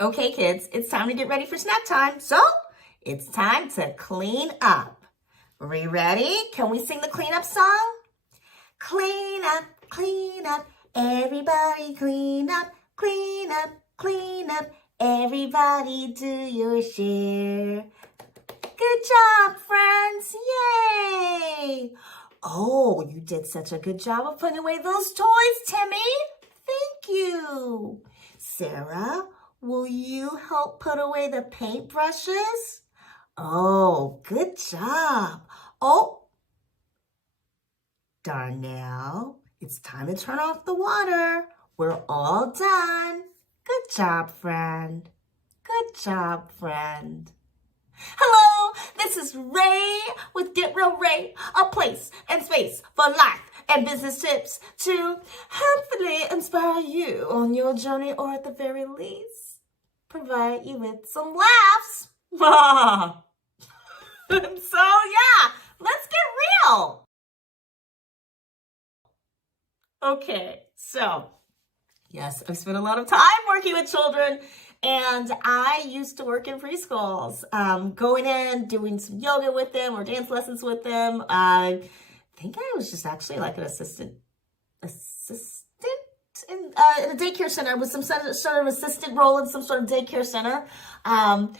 Okay, kids, it's time to get ready for snack time. So, it's time to clean up. Are we ready? Can we sing the cleanup song? Clean up, everybody clean up, clean up, clean up. Everybody do your share. Good job, friends. Yay! Oh, you did such a good job of putting away those toys, Timmy. Thank you. Sarah, will you help put away the paintbrushes? Oh, good job. Oh, Darnell, it's time to turn off the water. We're all done. Good job, friend. Good job, friend. Hello, this is Ray with Get Real Ray, a place and space for life and business tips to hopefully inspire you on your journey, or at the very least, provide you with some laughs. So yeah, let's get real. Okay, so yes, I've spent a lot of time working with children, and I used to work in preschools, going in, doing some yoga with them or dance lessons with them. I think I was just actually like an assistant in a daycare center, with some sort of assistant role in some sort of daycare center. And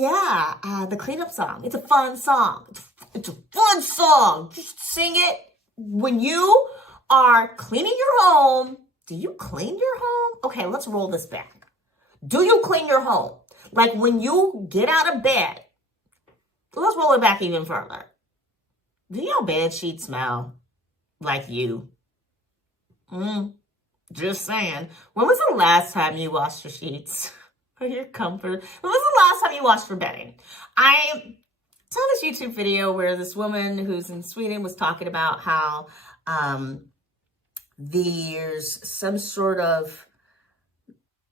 yeah, the cleanup song. It's a fun song. It's a fun song. Just sing it when you are cleaning your home. Do you clean your home? Okay, let's roll this back. Do you clean your home? Like when you get out of bed. Let's roll it back even further. Do your bed sheets smell like you? Just saying. When was the last time you washed your sheets or your comfort? When was the last time you washed your bedding? I saw this YouTube video where this woman who's in Sweden was talking about how there's some sort of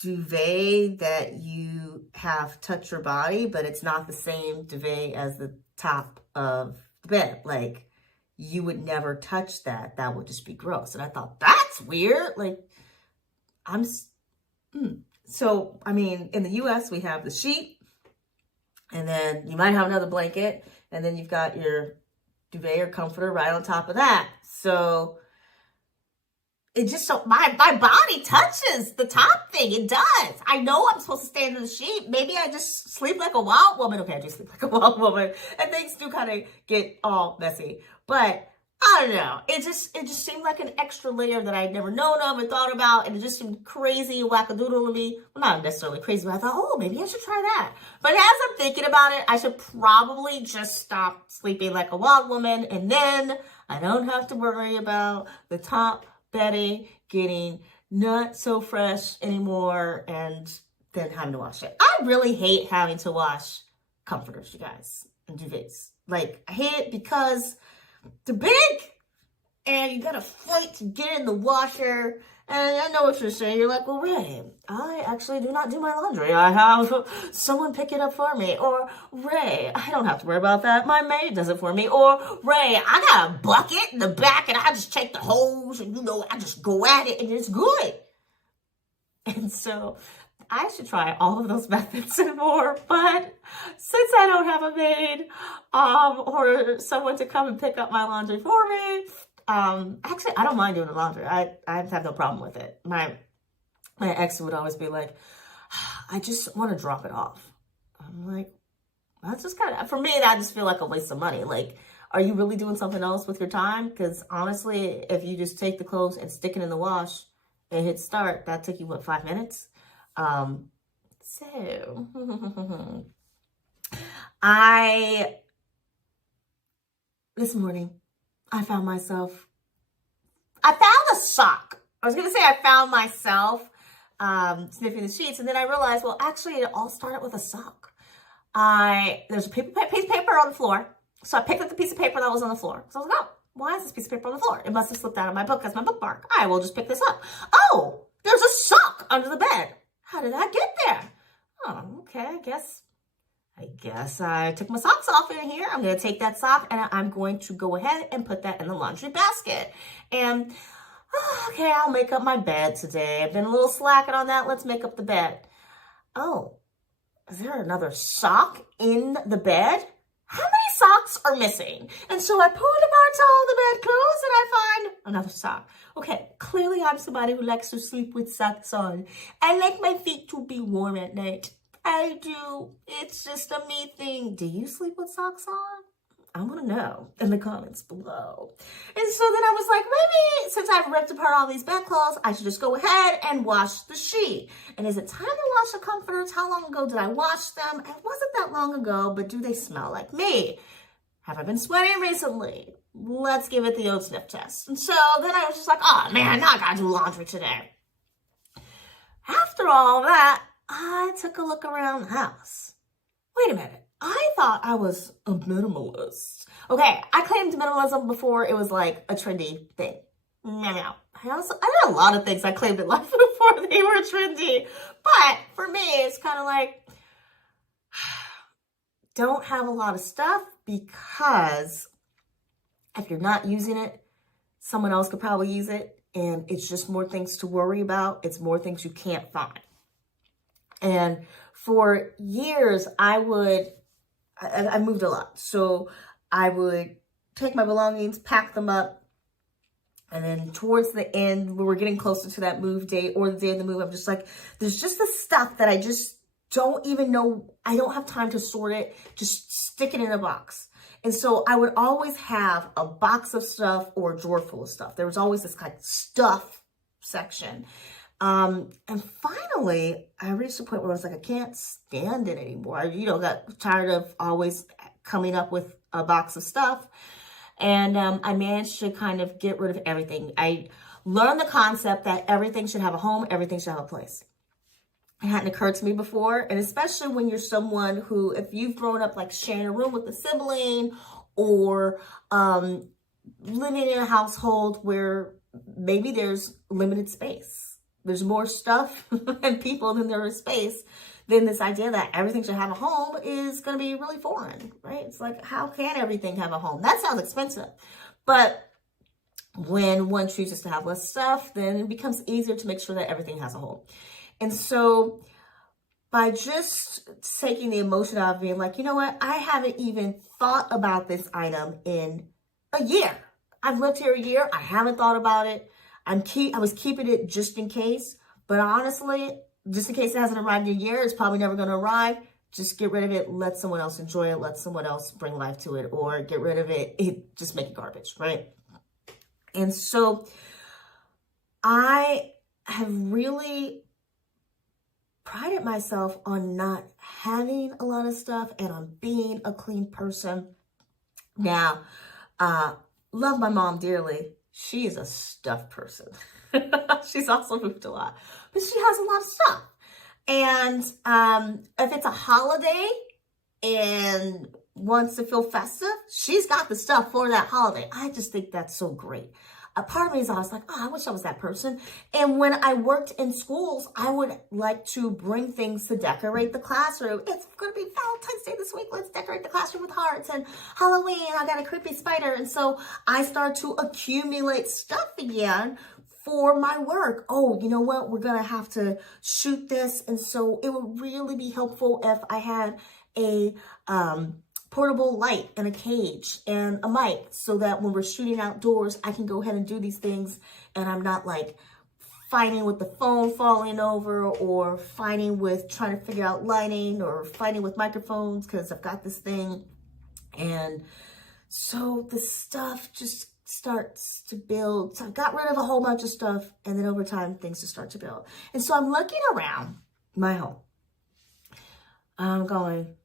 duvet that you have touch your body, but it's not the same duvet as the top of the bed. Like, you would never touch that. That would just be gross. And I thought, that's weird. Like, So, I mean, in the US, we have the sheet, and then you might have another blanket, and then you've got your duvet or comforter right on top of that. So, it just, so my body touches the top thing. It does. I know I'm supposed to stay under the sheet. Maybe I just sleep like a wild woman. Okay, I do sleep like a wild woman. And things do kind of get all messy. But I don't know. It just seemed like an extra layer that I'd never known of and thought about. And it just seemed crazy and wackadoodle to me. Well, not necessarily crazy, but I thought, oh, maybe I should try that. But as I'm thinking about it, I should probably just stop sleeping like a wild woman. And then I don't have to worry about the top bedding getting not so fresh anymore and then having to wash it. I really hate having to wash comforters, you guys, and duvets. Like, I hate it because they're big and you gotta fight to get in the washer. And I know what you're saying. You're like, well, Ray, I actually do not do my laundry. I have someone pick it up for me. Or, Ray, I don't have to worry about that. My maid does it for me. Or, Ray, I got a bucket in the back and I just take the hose and, I just go at it and it's good. And so I should try all of those methods and more. But since I don't have a maid or someone to come and pick up my laundry for me, actually, I don't mind doing the laundry. I have no problem with it. My ex would always be like, I just want to drop it off. I'm like, that's just kind of, for me, that just feel like a waste of money. Like, are you really doing something else with your time? Because honestly, if you just take the clothes and stick it in the wash and hit start, that took you, what, 5 minutes? So, this morning, I found a sock. I was going to say I found myself sniffing the sheets, and then I realized, well, actually, it all started with a sock. There's a piece of paper on the floor, so I picked up the piece of paper that was on the floor. So I was like, oh, why is this piece of paper on the floor? It must have slipped out of my book as my bookmark. I will just pick this up. Oh, there's a sock under the bed. How did that get there? Oh, okay, I guess I took my socks off in here. I'm going to take that sock and I'm going to go ahead and put that in the laundry basket. And, okay, I'll make up my bed today. I've been a little slacking on that. Let's make up the bed. oh, is there another sock in the bed? How many socks are missing? And so I pull apart all the bedclothes and I find another sock. Okay, clearly I'm somebody who likes to sleep with socks on. I like my feet to be warm at night. I do. It's just a me thing. Do you sleep with socks on? I want to know in the comments below. And so then I was like, maybe since I've ripped apart all these bedclothes, I should just go ahead and wash the sheet. And is it time to wash the comforters? How long ago did I wash them? It wasn't that long ago, but do they smell like me? Have I been sweating recently? Let's give it the old sniff test. And so then I was just like, oh man, now I gotta do laundry today. After all that, I took a look around the house. Wait a minute. I thought I was a minimalist. Okay, I claimed minimalism before it was like a trendy thing. Meow. I did a lot of things I claimed in life before they were trendy. But for me, it's kind of like, don't have a lot of stuff, because if you're not using it, someone else could probably use it. And it's just more things to worry about. It's more things you can't find. And for years, I moved a lot. So I would take my belongings, pack them up. And then towards the end, when we're getting closer to that move date or the day of the move, I'm just like, there's just the stuff that I just don't even know. I don't have time to sort it. Just stick it in a box. And so I would always have a box of stuff or a drawer full of stuff. There was always this kind of stuff section. And finally, I reached a point where I was like, I can't stand it anymore. I, got tired of always coming up with a box of stuff. And I managed to kind of get rid of everything. I learned the concept that everything should have a home, everything should have a place. It hadn't occurred to me before. And especially when you're someone who, if you've grown up like sharing a room with a sibling or living in a household where maybe there's limited space. There's more stuff and people than there is space, then this idea that everything should have a home is going to be really foreign, right? It's like, how can everything have a home? That sounds expensive. But when one chooses to have less stuff, then it becomes easier to make sure that everything has a home. And so by just taking the emotion out of being like, you know what? I haven't even thought about this item in a year. I've lived here a year. I haven't thought about it. I was keeping it just in case, but honestly, just in case it hasn't arrived in a year, it's probably never going to arrive. Just get rid of it. Let someone else enjoy it. Let someone else bring life to it, or get rid of it. Just make it garbage, right? And so I have really prided myself on not having a lot of stuff and on being a clean person. Now, love my mom dearly. She is a stuffed person. She's also moved a lot, but she has a lot of stuff. And if it's a holiday and wants to feel festive, she's got the stuff for that holiday. I just think that's so great. A part of me is always like, oh, I wish I was that person. And when I worked in schools, I would like to bring things to decorate the classroom. It's going to be Valentine's Day this week. Let's decorate the classroom with hearts. And Halloween, I got a creepy spider. And so I start to accumulate stuff again for my work. Oh, you know what? We're going to have to shoot this. And so it would really be helpful if I had a portable light and a cage and a mic, so that when we're shooting outdoors, I can go ahead and do these things and I'm not like fighting with the phone falling over, or fighting with trying to figure out lighting, or fighting with microphones because I've got this thing. And so the stuff just starts to build. So I got rid of a whole bunch of stuff, and then over time things just start to build. And so I'm looking around my home. I'm going,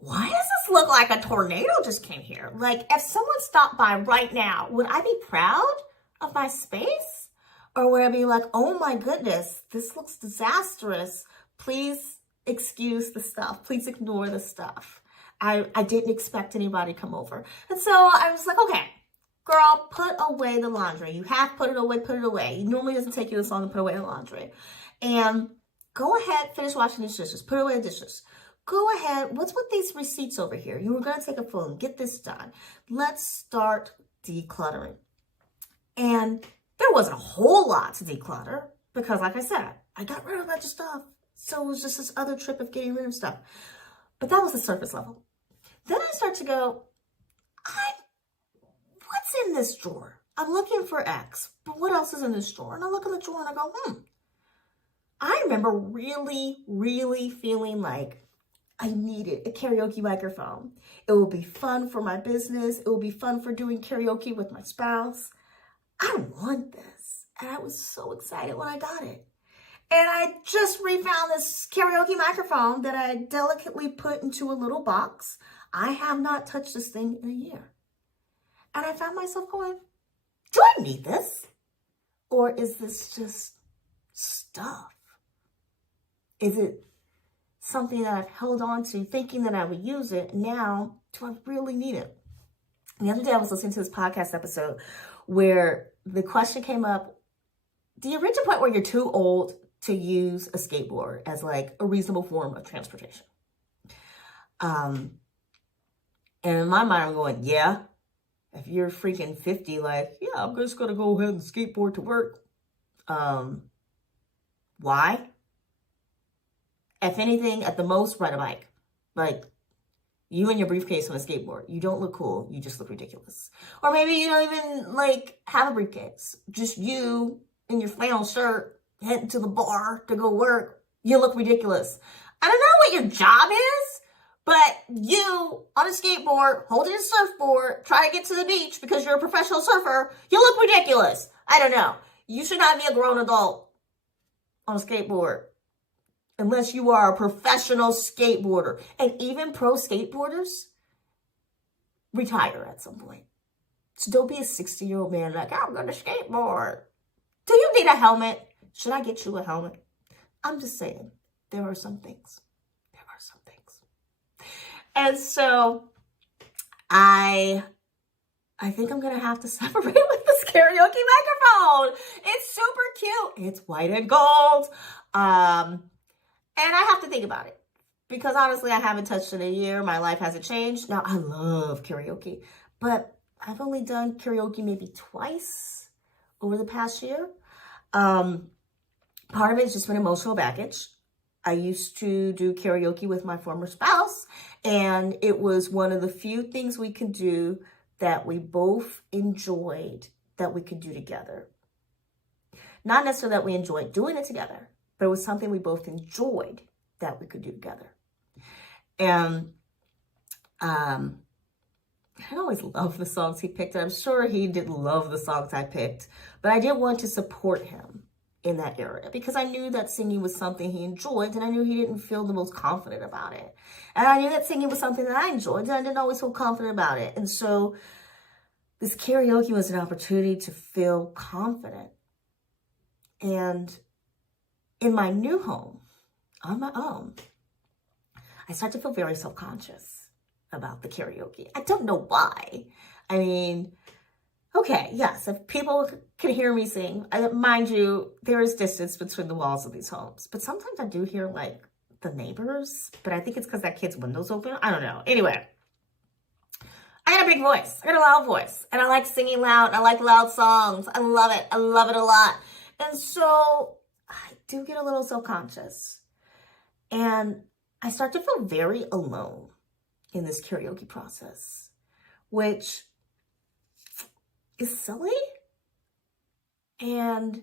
why does this look like a tornado just came here? Like, if someone stopped by right now, would I be proud of my space? Or would I be like, oh my goodness, this looks disastrous. Please excuse the stuff. Please ignore the stuff. I didn't expect anybody to come over. And so I was like, okay, girl, put away the laundry. You have to put it away, put it away. It normally doesn't take you this long to put away the laundry. And go ahead, finish washing the dishes. Put away the dishes. Go ahead. What's with these receipts over here? You were going to take a photo. Get this done. Let's start decluttering. And there wasn't a whole lot to declutter because, like I said, I got rid of a bunch of stuff. So it was just this other trip of getting rid of stuff. But that was the surface level. Then I start to go, what's in this drawer? I'm looking for X, but what else is in this drawer? And I look in the drawer and I go, I remember really, really feeling like I needed a karaoke microphone. It will be fun for my business. It will be fun for doing karaoke with my spouse. I want this. And I was so excited when I got it. And I just refound this karaoke microphone that I delicately put into a little box. I have not touched this thing in a year. And I found myself going, do I need this? Or is this just stuff? Is it something that I've held on to thinking that I would use it? Now, do I really need it? And the other day I was listening to this podcast episode where the question came up, do you reach a point where you're too old to use a skateboard as like a reasonable form of transportation? And in my mind, I'm going, yeah. If you're freaking 50, like, yeah, I'm just going to go ahead and skateboard to work. Why? If anything, at the most, ride a bike. Like, you and your briefcase on a skateboard. You don't look cool. You just look ridiculous. Or maybe you don't even, like, have a briefcase. Just you in your flannel shirt heading to the bar to go work. You look ridiculous. I don't know what your job is, but you on a skateboard, holding a surfboard, trying to get to the beach because you're a professional surfer, you look ridiculous. I don't know. You should not be a grown adult on a skateboard unless you are a professional skateboarder. And even pro skateboarders retire at some point. So don't be a 60-year-old man like, I'm going to skateboard. Do you need a helmet? Should I get you a helmet? I'm just saying, there are some things. And so I think I'm going to have to separate with this karaoke microphone. It's super cute. It's white and gold. And I have to think about it because honestly, I haven't touched it in a year. My life hasn't changed. Now, I love karaoke, but I've only done karaoke maybe twice over the past year. Part of it has just been emotional baggage. I used to do karaoke with my former spouse, and it was one of the few things we could do that we both enjoyed that we could do together. Not necessarily that we enjoyed doing it together, but it was something we both enjoyed that we could do together. And I always love the songs he picked. I'm sure he didn't love the songs I picked, but I did want to support him in that area because I knew that singing was something he enjoyed and I knew he didn't feel the most confident about it. And I knew that singing was something that I enjoyed and I didn't always feel confident about it. And so this karaoke was an opportunity to feel confident. And in my new home, on my own, I started to feel very self-conscious about the karaoke. I don't know why. I mean, okay, yes, if people can hear me sing, mind you, there is distance between the walls of these homes. But sometimes I do hear, like, the neighbors. But I think it's because that kid's window's open. I don't know. Anyway, I got a big voice. I got a loud voice. And I like singing loud. I like loud songs. I love it. I love it a lot. And so I do get a little self-conscious. And I start to feel very alone in this karaoke process, which is silly. And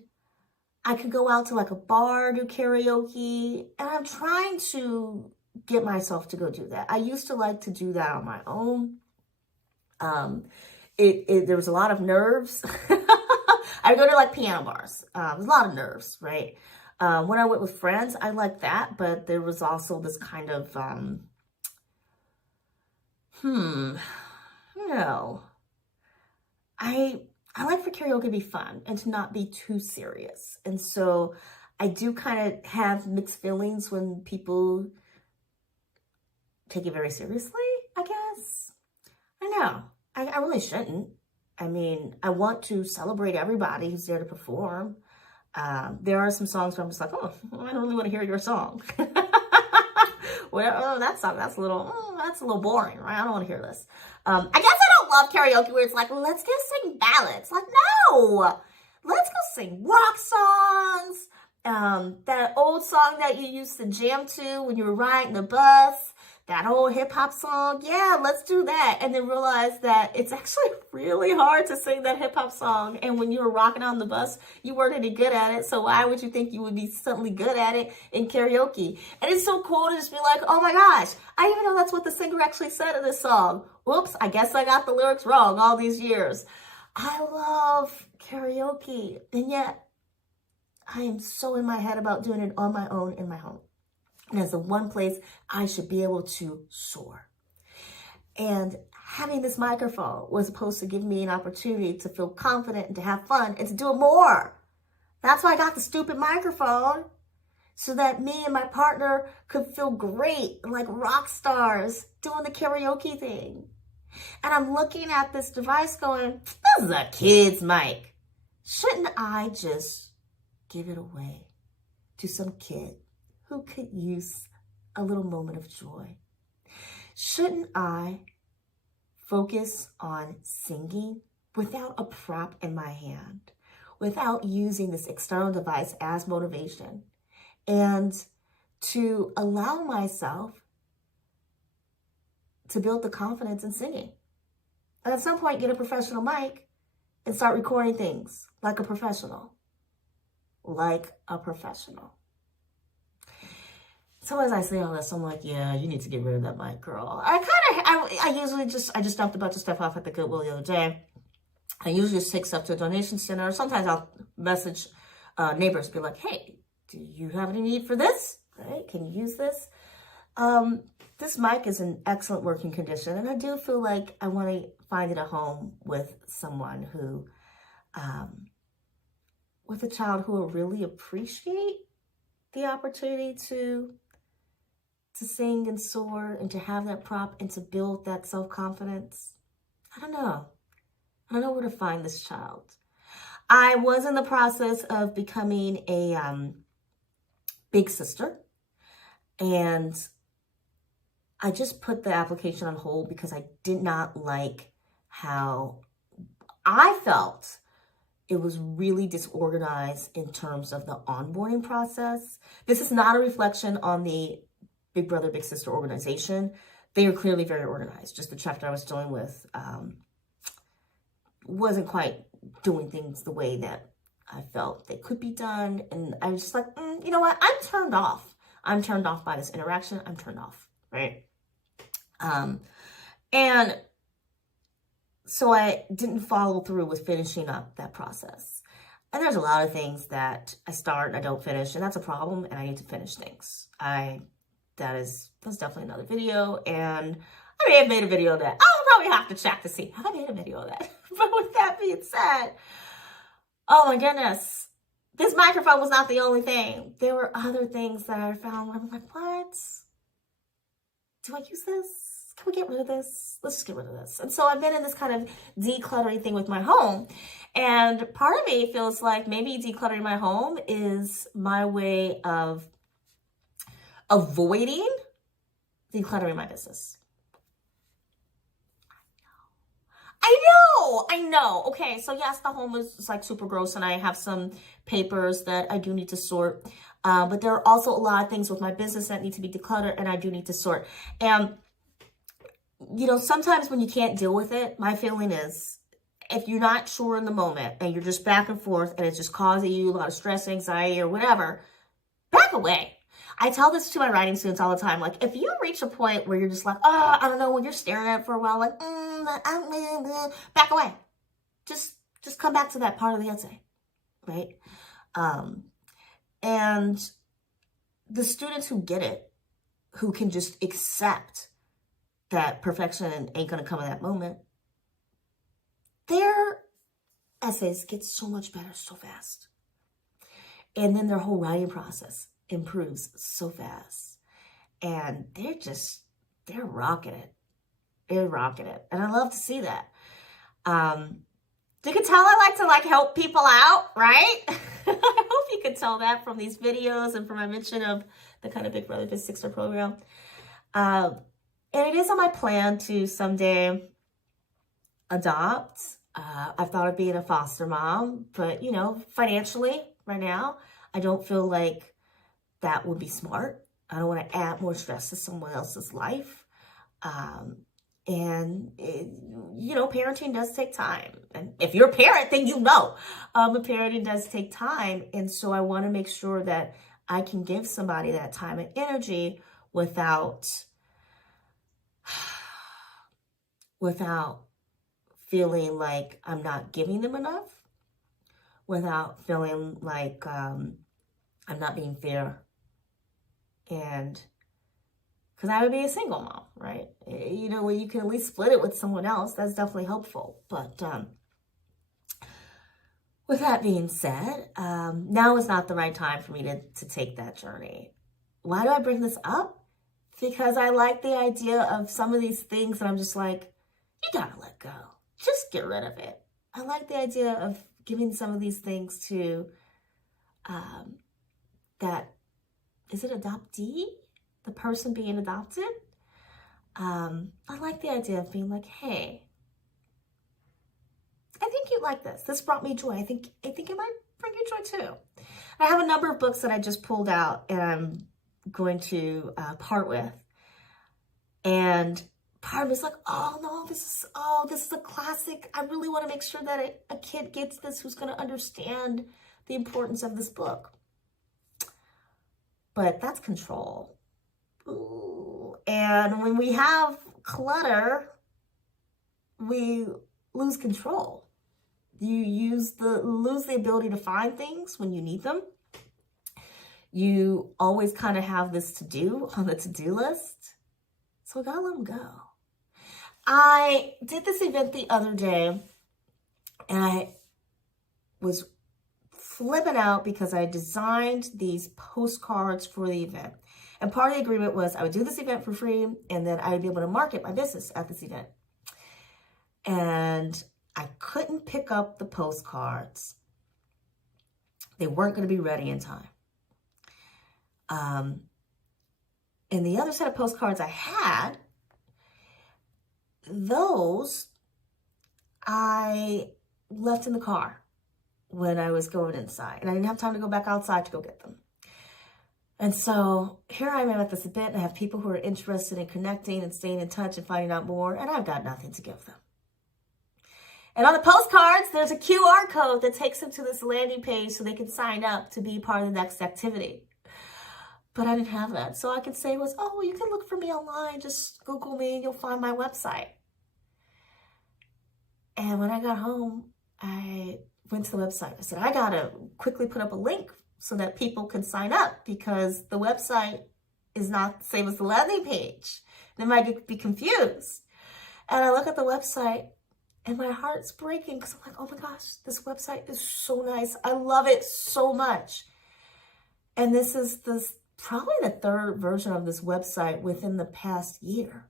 I could go out to like a bar, do karaoke, and I'm trying to get myself to go do that. I used to like to do that on my own. There was a lot of nerves. I go to like piano bars. There's a lot of nerves, right? When I went with friends, I liked that, but there was also this kind of, no. I like for karaoke to be fun and to not be too serious. And so I do kind of have mixed feelings when people take it very seriously, I guess. I know. I really shouldn't. I mean, I want to celebrate everybody who's there to perform. There are some songs where I'm just like, oh, I don't really want to hear your song. Well, that song, that's a little boring, right? I don't want to hear this. I guess I don't love karaoke where it's like, let's go sing ballads. Like, no, let's go sing rock songs that old song that you used to jam to when you were riding the bus, that old hip hop song. Yeah, let's do that. And then realize that it's actually really hard to sing that hip hop song. And when you were rocking on the bus, you weren't any good at it. So why would you think you would be suddenly good at it in karaoke? And it's so cool to just be like, oh my gosh, I even know that's what the singer actually said in this song. Whoops, I guess I got the lyrics wrong all these years. I love karaoke. And yet, I am so in my head about doing it on my own in my home. And as the one place I should be able to soar. And having this microphone was supposed to give me an opportunity to feel confident and to have fun and to do it more. That's why I got the stupid microphone, so that me and my partner could feel great, like rock stars doing the karaoke thing. And I'm looking at this device going, this is a kid's mic. Shouldn't I just give it away to some kid who could use a little moment of joy? Shouldn't I focus on singing without a prop in my hand, without using this external device as motivation, and to allow myself to build the confidence in singing? And at some point, get a professional mic and start recording things like a professional. Like a professional. So as I say all this, I'm like, yeah, you need to get rid of that mic, girl. I usually just dumped a bunch of stuff off at the Goodwill the other day. I usually just take stuff to a donation center. Sometimes I'll message neighbors, be like, hey, do you have any need for this? Right? Can you use this? This mic is in excellent working condition, and I do feel like I want to find it a home with someone who, with a child who will really appreciate the opportunity to sing and soar and to have that prop and to build that self-confidence. I don't know. I don't know where to find this child. I was in the process of becoming a big sister, and I just put the application on hold because I did not like how I felt. It was really disorganized in terms of the onboarding process. This is not a reflection on the Big Brother, Big Sister organization. They are clearly very organized. Just the chapter I was dealing with wasn't quite doing things the way that I felt they could be done. And I was just like, you know what? I'm turned off. I'm turned off by this interaction. I'm turned off, right? And so I didn't follow through with finishing up that process. And there's a lot of things that I start and I don't finish, and that's a problem, and I need to finish things. That's definitely another video, and I may have made a video of that. I'll probably have to check to see. Have I made a video of that? But with that being said, oh my goodness, this microphone was not the only thing. There were other things that I found where I'm like, what? Do I use this? Can we get rid of this? Let's just get rid of this. And so I've been in this kind of decluttering thing with my home. And part of me feels like maybe decluttering my home is my way of avoiding decluttering my business. I know. Okay, so yes, the home is like super gross, and I have some papers that I do need to sort. But there are also a lot of things with my business that need to be decluttered, and I do need to sort. And you know, sometimes when you can't deal with it, my feeling is, if you're not sure in the moment and you're just back and forth and it's just causing you a lot of stress, anxiety, or whatever, back away. I tell this to my writing students all the time. Like, if you reach a point where you're just like, oh, I don't know, when you're staring at it for a while, like, back away. Just come back to that part of the essay, right? And the students who get it, who can just accept that perfection ain't going to come in that moment, their essays get so much better so fast. And then their whole writing process improves so fast. And they're rocking it. They're rocking it. And I love to see that. You can tell I like to help people out, right? I hope you can tell that from these videos and from my mention of the kind of Big Brother Big Sister program. And it is on my plan to someday adopt. I've thought of being a foster mom, but you know, financially right now, I don't feel like that would be smart. I don't want to add more stress to someone else's life. Parenting does take time. And if you're a parent, then parenting does take time. And so I want to make sure that I can give somebody that time and energy without feeling like I'm not giving them enough, without feeling like I'm not being fair. And because I would be a single mom, right? Where you can at least split it with someone else. That's definitely helpful. But with that being said, now is not the right time for me to take that journey. Why do I bring this up? Because I like the idea of some of these things that I'm just like, you gotta let go. Just get rid of it. I like the idea of giving some of these things to is it adoptee? The person being adopted? I like the idea of being like, hey, I think you'd like this. This brought me joy. I think it might bring you joy too. I have a number of books that I just pulled out and I'm going to part with. And part of me is like, oh no, this is a classic. I really want to make sure that a kid gets this who's going to understand the importance of this book. But that's control. Ooh. And when we have clutter, we lose control. You lose the ability to find things when you need them. You always kind of have this to do on the to-do list. So we gotta let them go. I did this event the other day and I was flipping out because I designed these postcards for the event. And part of the agreement was I would do this event for free and then I would be able to market my business at this event. And I couldn't pick up the postcards. They weren't going to be ready in time. And the other set of postcards I had, those I left in the car when I was going inside. And I didn't have time to go back outside to go get them. And so here I am at this event and I have people who are interested in connecting and staying in touch and finding out more. And I've got nothing to give them. And on the postcards, there's a QR code that takes them to this landing page so they can sign up to be part of the next activity. But I didn't have that. So all I could say was, oh, you can look for me online. Just Google me and you'll find my website. And when I got home, I went to the website. I said, I got to quickly put up a link so that people can sign up because the website is not the same as the landing page. They might be confused. And I look at the website and my heart's breaking because I'm like, oh my gosh, this website is so nice. I love it so much. And this is probably the third version of this website within the past year.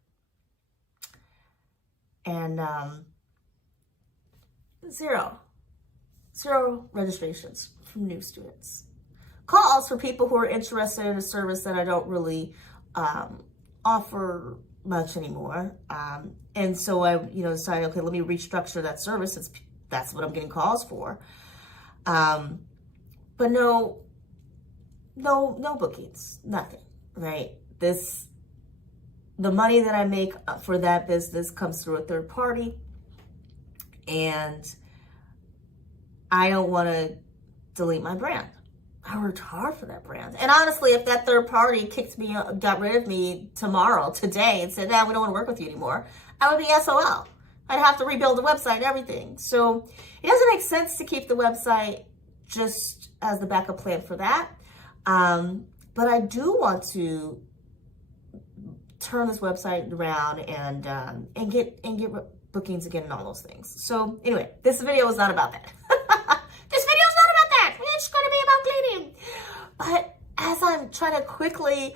And zero registrations from new students. Calls for people who are interested in a service that I don't really offer much anymore. And so I, decided, okay, let me restructure that service. That's what I'm getting calls for. But no bookings, nothing, right? The money that I make for that business comes through a third party. And I don't want to delete my brand. I worked hard for that brand. And honestly, if that third party got rid of me today, and said, we don't want to work with you anymore, I would be SOL. I'd have to rebuild the website and everything. So it doesn't make sense to keep the website just as the backup plan for that. But I do want to turn this website around and get bookings again and all those things. So anyway, this video is not about that. This video is not about that. It's going to be about cleaning. But as I'm trying to quickly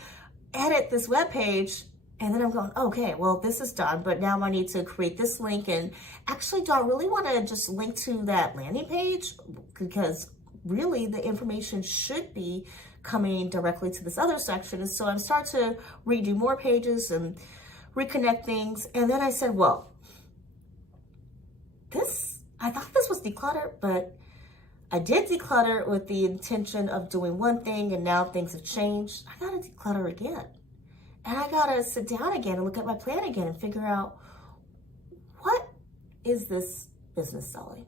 edit this webpage, and then I'm going, okay, well, this is done, but now I need to create this link. And actually, do I really want to just link to that landing page? Because really the information should be coming directly to this other section. And so I'm starting to redo more pages and reconnect things. And then I said, well, I thought this was Declutter, but I did declutter with the intention of doing one thing, and now things have changed. I gotta declutter again. And I gotta sit down again and look at my plan again and figure out, what is this business selling?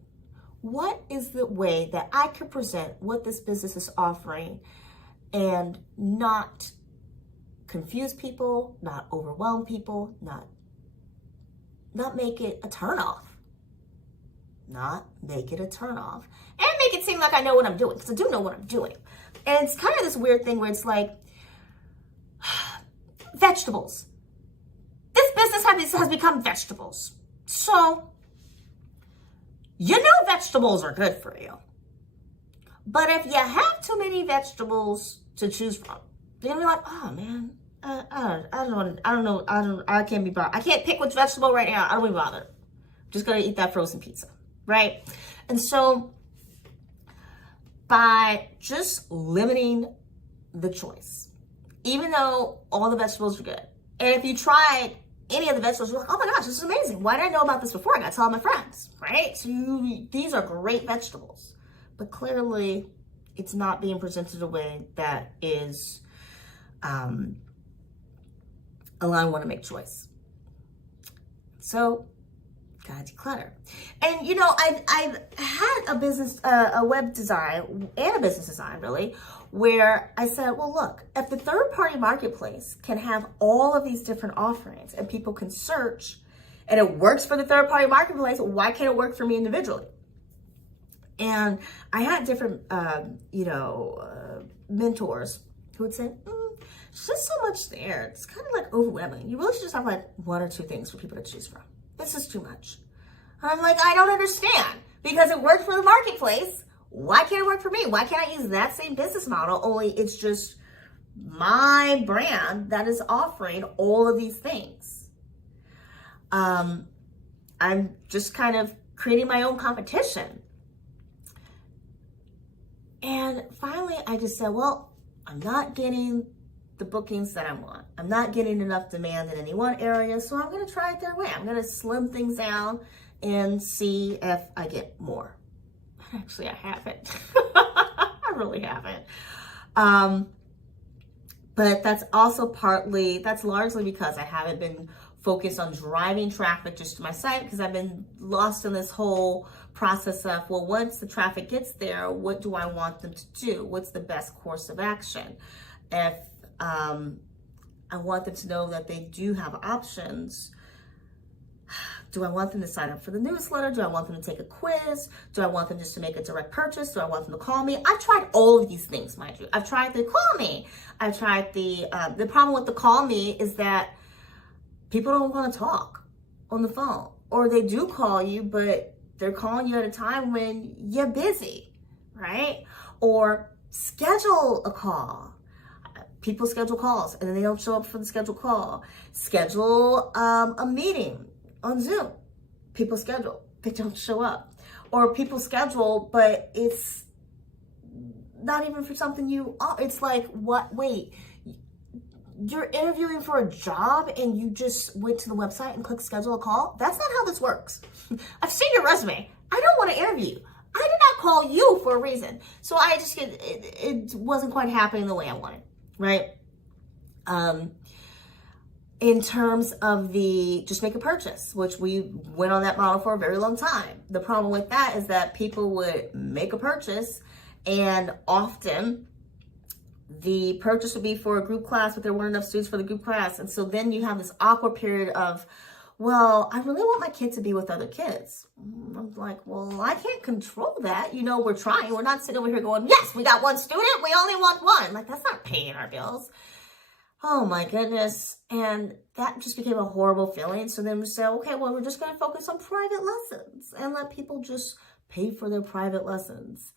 What is the way that I can present what this business is offering and not confuse people, not overwhelm people, not make it a turnoff. Not make it a turnoff. And make it seem like I know what I'm doing, because I do know what I'm doing. And it's kind of this weird thing where it's like, vegetables. This business has become vegetables. So, you know vegetables are good for you. But if you have too many vegetables to choose from, you're gonna be like, oh man, I can't be bothered. I can't pick which vegetable right now. I don't be bothered. I'm just gonna eat that frozen pizza, right? And so, by just limiting the choice, even though all the vegetables are good, and if you tried any of the vegetables, you're like, oh my gosh, this is amazing. Why did I know about this before? I got to tell all my friends, right? So these are great vegetables. But clearly, it's not being presented in a way that is allowing one to make choice. So, gotta declutter. And you know, I've had a web design and a business design really, where I said, well, look, if the third-party marketplace can have all of these different offerings and people can search and it works for the third-party marketplace, why can't it work for me individually? And I had different, mentors who would say, there's just so much there. It's kind of like overwhelming. You really should just have like one or two things for people to choose from. This is too much. And I'm like, I don't understand, because it worked for the marketplace. Why can't it work for me? Why can't I use that same business model? Only it's just my brand that is offering all of these things. I'm just kind of creating my own competition. And finally, I just said, well, I'm not getting the bookings that I want. I'm not getting enough demand in any one area, so I'm going to try it their way. I'm going to slim things down and see if I get more. Actually, I haven't. I really haven't. But that's largely because I haven't been focused on driving traffic just to my site, because I've been lost in this whole process of, well, once the traffic gets there, what do I want them to do? What's the best course of action? If I want them to know that they do have options, do I want them to sign up for the newsletter? Do I want them to take a quiz? Do I want them just to make a direct purchase? Do I want them to call me? I've tried all of these things, mind you. I've tried the call me. I've tried the problem with the call me is that people don't want to talk on the phone, or they do call you, but they're calling you at a time when you're busy, right? Or schedule a call. People schedule calls and then they don't show up for the scheduled call. Schedule a meeting on Zoom. People schedule, they don't show up. Or people schedule, but it's not even for something it's like, what, wait, you're interviewing for a job and you just went to the website and clicked schedule a call? That's not how this works. I've seen your resume. I don't want to interview you. I did not call you for a reason. So I just it wasn't quite happening the way I wanted, right? In terms of the just make a purchase, which we went on that model for a very long time. The problem with that is that people would make a purchase, and often the purchase would be for a group class, but there weren't enough students for the group class. And so then you have this awkward period of, well, I really want my kid to be with other kids. I'm like, well, I can't control that. You know, we're trying. We're not sitting over here going, yes, we got one student. We only want one. Like, that's not paying our bills. Oh my goodness. And that just became a horrible feeling. So then we said, okay, well, we're just going to focus on private lessons and let people just pay for their private lessons.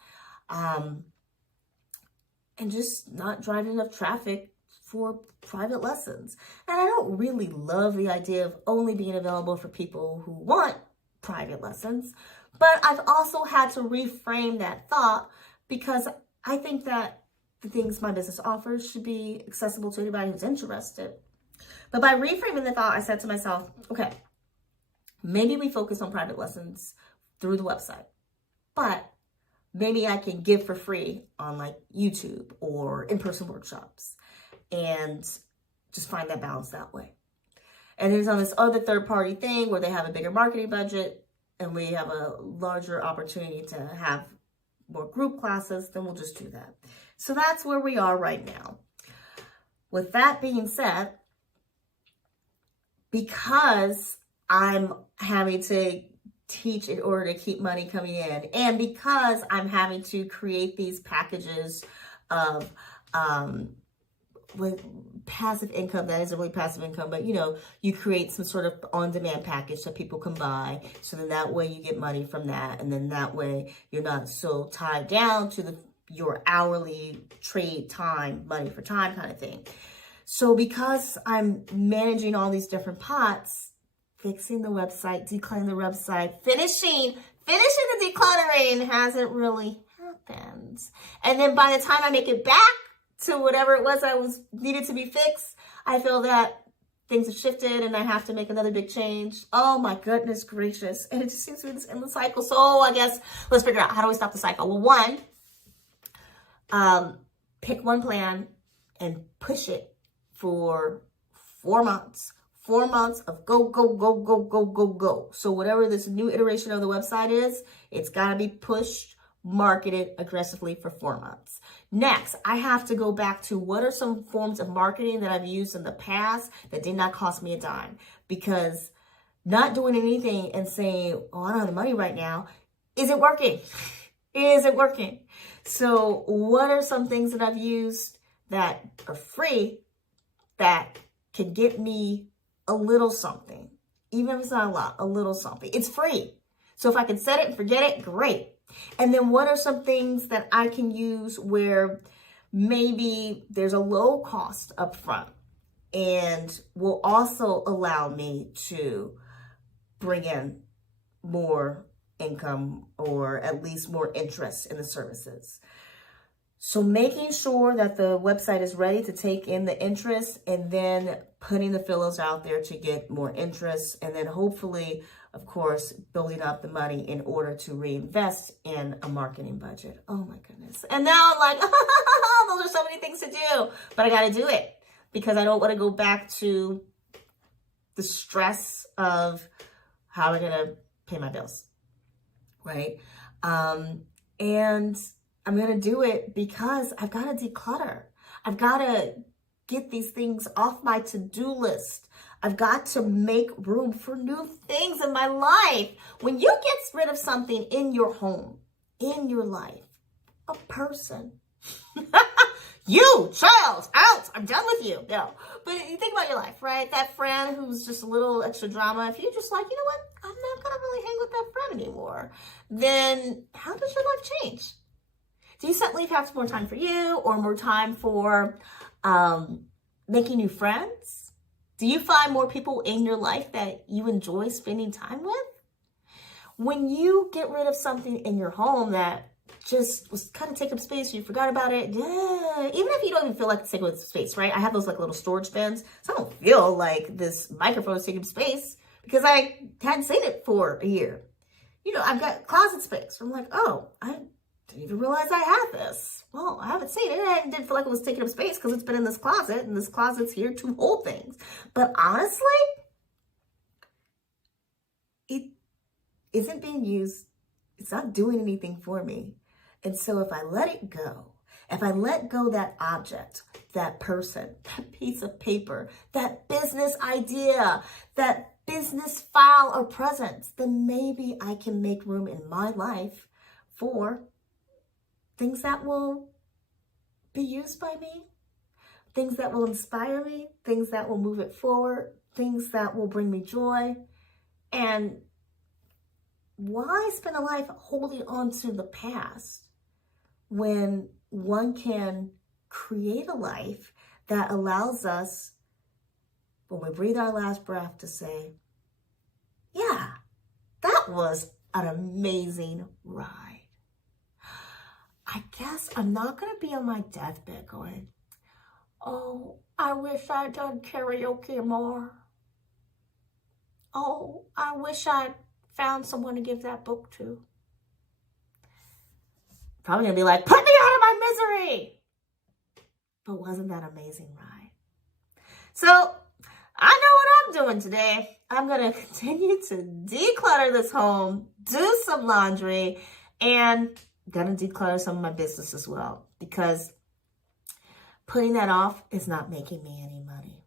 And just not driving enough traffic for private lessons. And I don't really love the idea of only being available for people who want private lessons, but I've also had to reframe that thought, because I think that the things my business offers should be accessible to anybody who's interested. But by reframing the thought, I said to myself, okay, maybe we focus on private lessons through the website, but maybe I can give for free on like YouTube or in-person workshops, and just find that balance that way. And there's on this other third-party thing where they have a bigger marketing budget and we have a larger opportunity to have more group classes, then we'll just do that. So that's where we are right now. With that being said, because I'm having to teach in order to keep money coming in, and because I'm having to create these packages of with passive income, that isn't really passive income, but you create some sort of on-demand package that people can buy, so then that way you get money from that, and then that way you're not so tied down to your hourly trade time, money for time kind of thing. So because I'm managing all these different pots, fixing the website, decluttering the website, finishing the decluttering hasn't really happened. And then by the time I make it back to whatever it was needed to be fixed, I feel that things have shifted and I have to make another big change. Oh my goodness gracious. And it just seems to be this endless cycle. So I guess let's figure out, how do we stop the cycle? Well, one, pick one plan and push it for 4 months. 4 months of go, go, go, go, go, go, go. So whatever this new iteration of the website is, it's got to be pushed, marketed aggressively for 4 months. Next, I have to go back to what are some forms of marketing that I've used in the past that did not cost me a dime, because not doing anything and saying, oh, I don't have the money right now, isn't working. Isn't working. So what are some things that I've used that are free that can get me a little something, even if it's not a lot, a little something? It's free. So if I can set it and forget it, great. And then what are some things that I can use where maybe there's a low cost up front and will also allow me to bring in more income, or at least more interest in the services. So making sure that the website is ready to take in the interest, and then putting the fillers out there to get more interest, and then hopefully, of course, building up the money in order to reinvest in a marketing budget. Oh my goodness. And now I'm like, those are so many things to do, but I got to do it because I don't want to go back to the stress of how am I going to pay my bills, right? And I'm going to do it because I've got to declutter. I've got to get these things off my to-do list. I've got to make room for new things in my life. When you get rid of something in your home, in your life, a person, you, child, out, I'm done with you. No, but you think about your life, right? That friend who's just a little extra drama, if you're just like, you know what, I'm not going to really hang with that friend anymore, then how does your life change? Do you suddenly have more time for you, or more time for making new friends? Do you find more people in your life that you enjoy spending time with? When you get rid of something in your home that just was kind of taking up space, you forgot about it, yeah, even if you don't even feel like it's taking up space, right? I have those like little storage bins, so I don't feel like this microphone is taking up space because I hadn't seen it for a year. I've got closet space. I'm like, oh, I didn't even realize I had this. Well, I haven't seen it. I didn't feel like it was taking up space because it's been in this closet, and this closet's here to hold things. But honestly, it isn't being used. It's not doing anything for me. And so if I let it go, if I let go that object, that person, that piece of paper, that business idea, that business file or presence, then maybe I can make room in my life for things that will be used by me, things that will inspire me, things that will move it forward, things that will bring me joy. And why spend a life holding on to the past when one can create a life that allows us, when we breathe our last breath, to say, yeah, that was an amazing ride. I guess I'm not going to be on my deathbed going, oh, I wish I'd done karaoke more. Oh, I wish I'd found someone to give that book to. Probably gonna be like, put me out of my misery. But wasn't that amazing, right? So I know what I'm doing today. I'm gonna continue to declutter this home, do some laundry, and gonna declutter some of my business as well, because putting that off is not making me any money.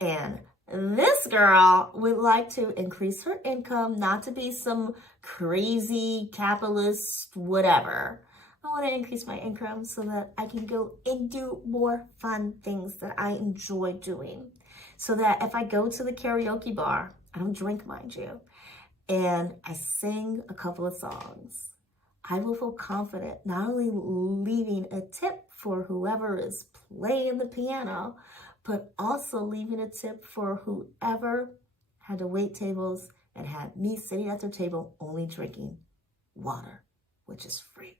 And this girl would like to increase her income, not to be some crazy capitalist whatever. I want to increase my income so that I can go and do more fun things that I enjoy doing. So that if I go to the karaoke bar, I don't drink, mind you, and I sing a couple of songs, I will feel confident not only leaving a tip for whoever is playing the piano, but also leaving a tip for whoever had to wait tables and had me sitting at their table only drinking water, which is free.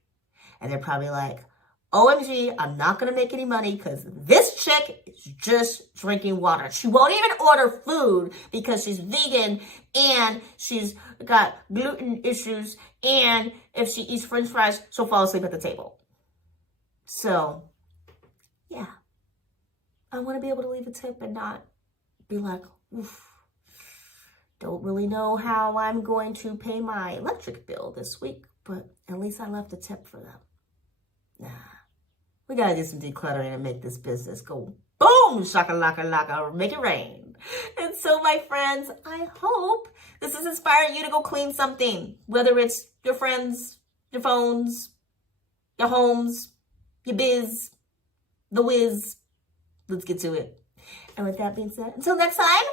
And they're probably like, OMG, I'm not going to make any money because this chick is just drinking water. She won't even order food because she's vegan and she's got gluten issues. And if she eats French fries, she'll fall asleep at the table. So, yeah. I want to be able to leave a tip and not be like, oof, don't really know how I'm going to pay my electric bill this week, but at least I left a tip for them. Nah, we got to do some decluttering and make this business go boom, shaka-laka-laka, or make it rain. And so, my friends, I hope this is inspiring you to go clean something, whether it's your friends, your phones, your homes, your biz, the whiz. Let's get to it. And with that being said, until next time,